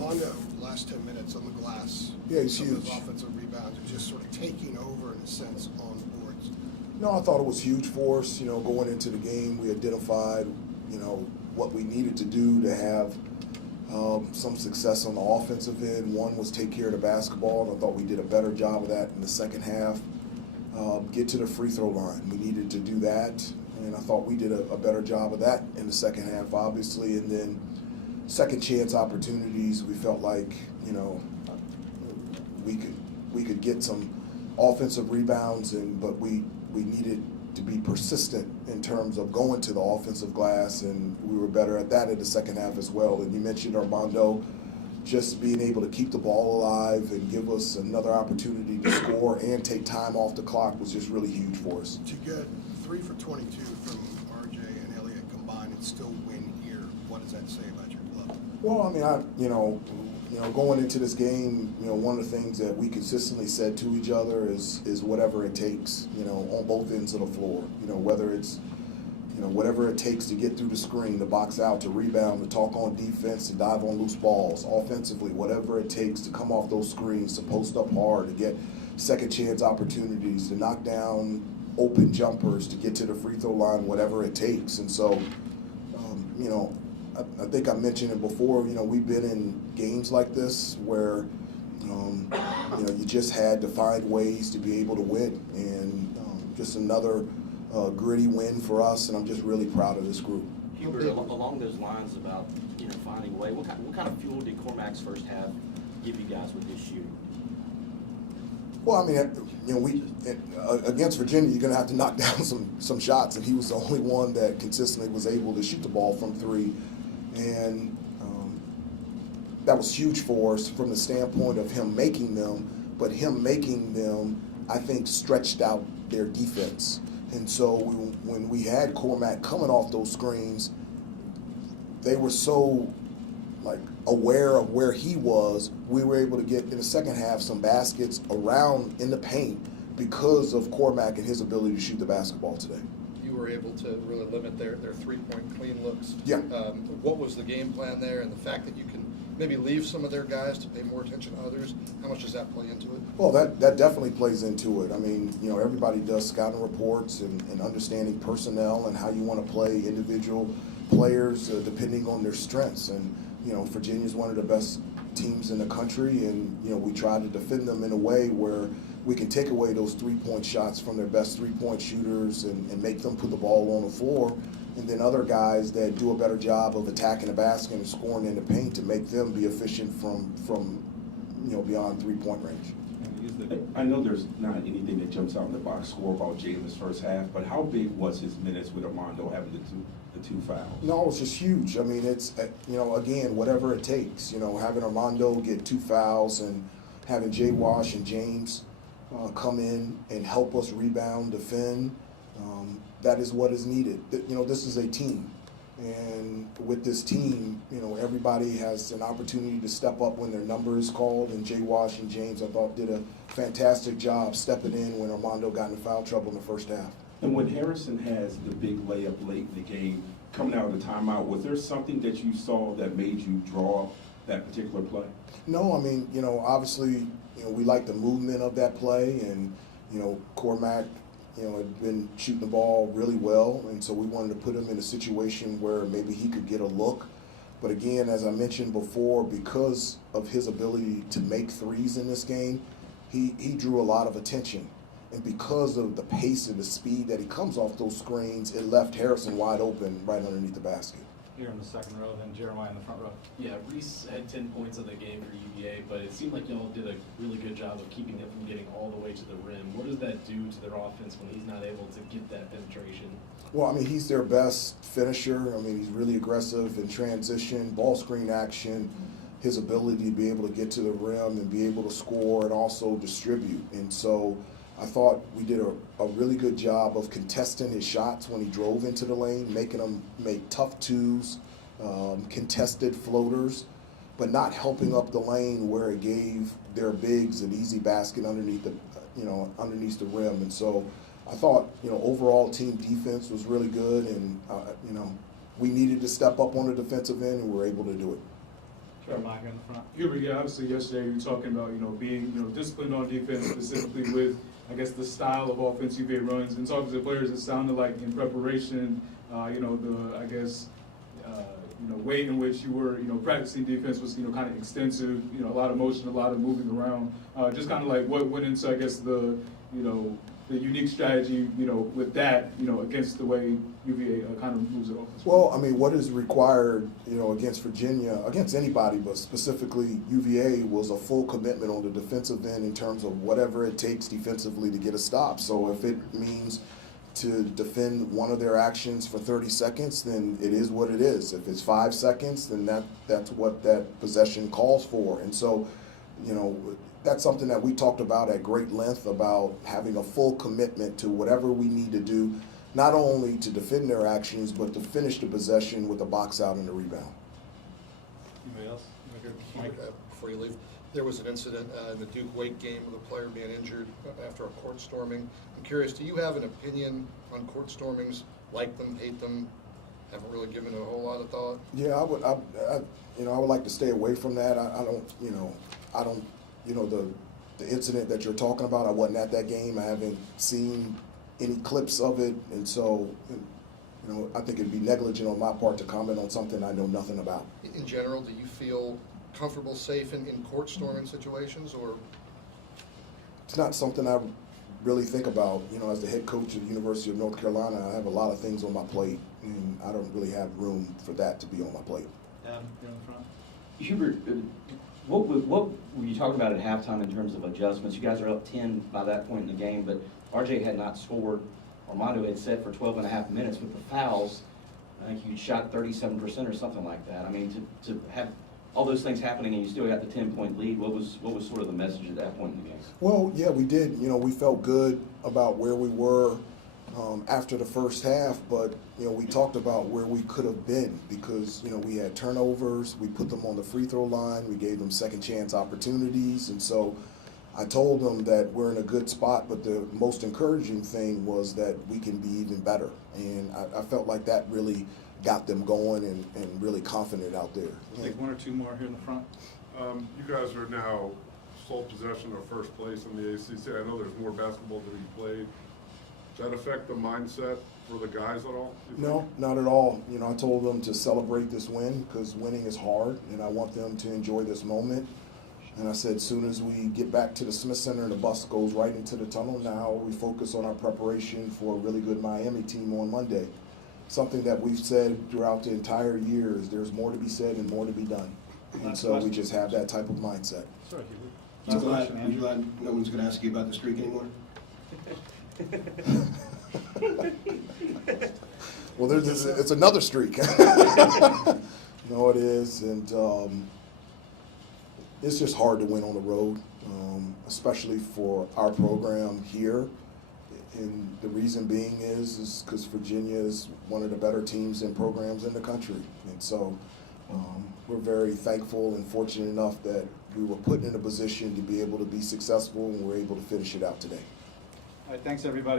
Armando, last 10 minutes on the glass. Yeah, he's some huge. of those offensive rebounds are just sort of taking over in a sense on the boards. No, I thought it was huge for us. Going into the game, we identified, what we needed to do to have some success on the offensive end. One was take care of the basketball, and I thought we did a better job of that in the second half. Get to the free throw line. We needed to do that, and I thought we did a better job of that in the second half, obviously. And then second chance opportunities, we felt like, we could get some offensive rebounds, but we needed to be persistent in terms of going to the offensive glass, and we were better at that in the second half as well. And you mentioned Armando, just being able to keep the ball alive and give us another opportunity to score and take time off the clock was just really huge for us. To get 3 for 22 from RJ and Elliott combined and still win here, what does that say about your club? Well, I mean, going into this game, one of the things that we consistently said to each other is whatever it takes, on both ends of the floor. Whether it's, whatever it takes to get through the screen, to box out, to rebound, to talk on defense, to dive on loose balls, offensively, whatever it takes to come off those screens, to post up hard, to get second chance opportunities, to knock down open jumpers, to get to the free throw line, whatever it takes. And so, I think I mentioned it before, we've been in games like this where, you just had to find ways to be able to win. And just another gritty win for us, and I'm just really proud of this group. Hubert, along those lines about finding a way, what kind of fuel did Cormac's first half give you guys with his shooting? Well, I mean, we against Virginia, you're going to have to knock down some shots, and he was the only one that consistently was able to shoot the ball from three, and that was huge for us from the standpoint of him making them. But him making them, I think, stretched out their defense. And so when we had Cormac coming off those screens, they were so aware of where he was. We were able to get in the second half some baskets around in the paint because of Cormac and his ability to shoot the basketball today. You were able to really limit their three-point clean looks. Yeah. What was the game plan there, and the fact that you can maybe leave some of their guys to pay more attention to others, how much does that play into it? Well, that definitely plays into it. I mean, everybody does scouting reports and understanding personnel and how you want to play individual players depending on their strengths. And, Virginia's one of the best teams in the country, and, we try to defend them in a way where we can take away those three-point shots from their best three-point shooters and make them put the ball on the floor. And then other guys that do a better job of attacking the basket and scoring in the paint to make them be efficient from beyond three-point range. I know there's not anything that jumps out in the box score about Jalen's first half, but how big was his minutes with Armando having the two fouls? No, it's just huge. I mean, it's, again, whatever it takes. Having Armando get 2 fouls and having Jay Wash and James come in and help us rebound, defend, that is what is needed. This is a team. And with this team, everybody has an opportunity to step up when their number is called. And Jay Wash and James, I thought, did a fantastic job stepping in when Armando got into foul trouble in the first half. And when Harrison has the big layup late in the game, coming out of the timeout, was there something that you saw that made you draw that particular play? No, I mean, obviously, we like the movement of that play, and, Cormac, had been shooting the ball really well, and so we wanted to put him in a situation where maybe he could get a look. But again, as I mentioned before, because of his ability to make threes in this game, he drew a lot of attention. And because of the pace and the speed that he comes off those screens, it left Harrison wide open right underneath the basket. Here in the second row, then Jeremiah in the front row. Yeah, Reese had 10 points of the game for UVA, but it seemed like y'all did a really good job of keeping him from getting all the way to the rim. What does that do to their offense when he's not able to get that penetration? Well, I mean, he's their best finisher. I mean, he's really aggressive in transition, ball screen action, his ability to be able to get to the rim and be able to score and also distribute. And so I thought we did a really good job of contesting his shots when he drove into the lane, making them make tough twos, contested floaters, but not helping up the lane where it gave their bigs an easy basket underneath the, underneath the rim. And so I thought, overall team defense was really good, and we needed to step up on the defensive end, and we were able to do it. Start back in the front. Hubert, yeah, obviously yesterday you were talking about, being, disciplined on defense, specifically with, I guess, the style of offense UVA runs. And talking to the players, it sounded like in preparation, way in which you were, practicing defense was, kind of extensive, a lot of motion, a lot of moving around. Just kind of like what went into, I guess, the unique strategy, with that, against the way UVA kind of moves it off. Well, I mean, what is required, against Virginia, against anybody, but specifically UVA, was a full commitment on the defensive end in terms of whatever it takes defensively to get a stop. So if it means to defend one of their actions for 30 seconds, then it is what it is. If it's 5 seconds, then that's what that possession calls for. And so, that's something that we talked about at great length, about having a full commitment to whatever we need to do, not only to defend their actions, but to finish the possession with a box out and a rebound. Anybody else? Before you leave, there was an incident in the Duke Wake game with a player being injured after a court storming. I'm curious, do you have an opinion on court stormings? Like them, hate them? Haven't really given it a whole lot of thought. Yeah, I would like to stay away from that. The incident that you're talking about, I wasn't at that game. I haven't seen any clips of it, and so, I think it'd be negligent on my part to comment on something I know nothing about. In general, do you feel comfortable, safe in court storming situations, or? It's not something I really think about. As the head coach of the University of North Carolina, I have a lot of things on my plate, and I don't really have room for that to be on my plate. Adam, you're in the front. Hubert, what were you talking about at halftime in terms of adjustments? You guys are up 10 by that point in the game, but RJ had not scored. Armando had set for 12 and a half minutes with the fouls. I think you shot 37% or something like that. I mean, to have all those things happening and you still got the 10-point lead, what was sort of the message at that point in the game? Well, yeah, we did. We felt good about where we were after the first half, but we talked about where we could have been, because we had turnovers, we put them on the free throw line, we gave them second chance opportunities, and so I told them that we're in a good spot, but the most encouraging thing was that we can be even better, and I felt like that really got them going and really confident out there. Take one or two more here in the front. You guys are now sole possession of first place in the ACC. I know there's more basketball to be played. Does that affect the mindset for the guys at all? No, not at all. I told them to celebrate this win, because winning is hard, and I want them to enjoy this moment. And I said, as soon as we get back to the Smith Center and the bus goes right into the tunnel, now we focus on our preparation for a really good Miami team on Monday. Something that we've said throughout the entire year is there's more to be said and more to be done. And so we just have that type of mindset. Sorry, Hubert. You glad no one's going to ask you about the streak anymore? Well, it's another streak. No, it is, and it's just hard to win on the road, especially for our program here. And the reason being is because Virginia is one of the better teams and programs in the country, and so we're very thankful and fortunate enough that we were put in a position to be able to be successful, and we're able to finish it out today. All right, thanks, everybody.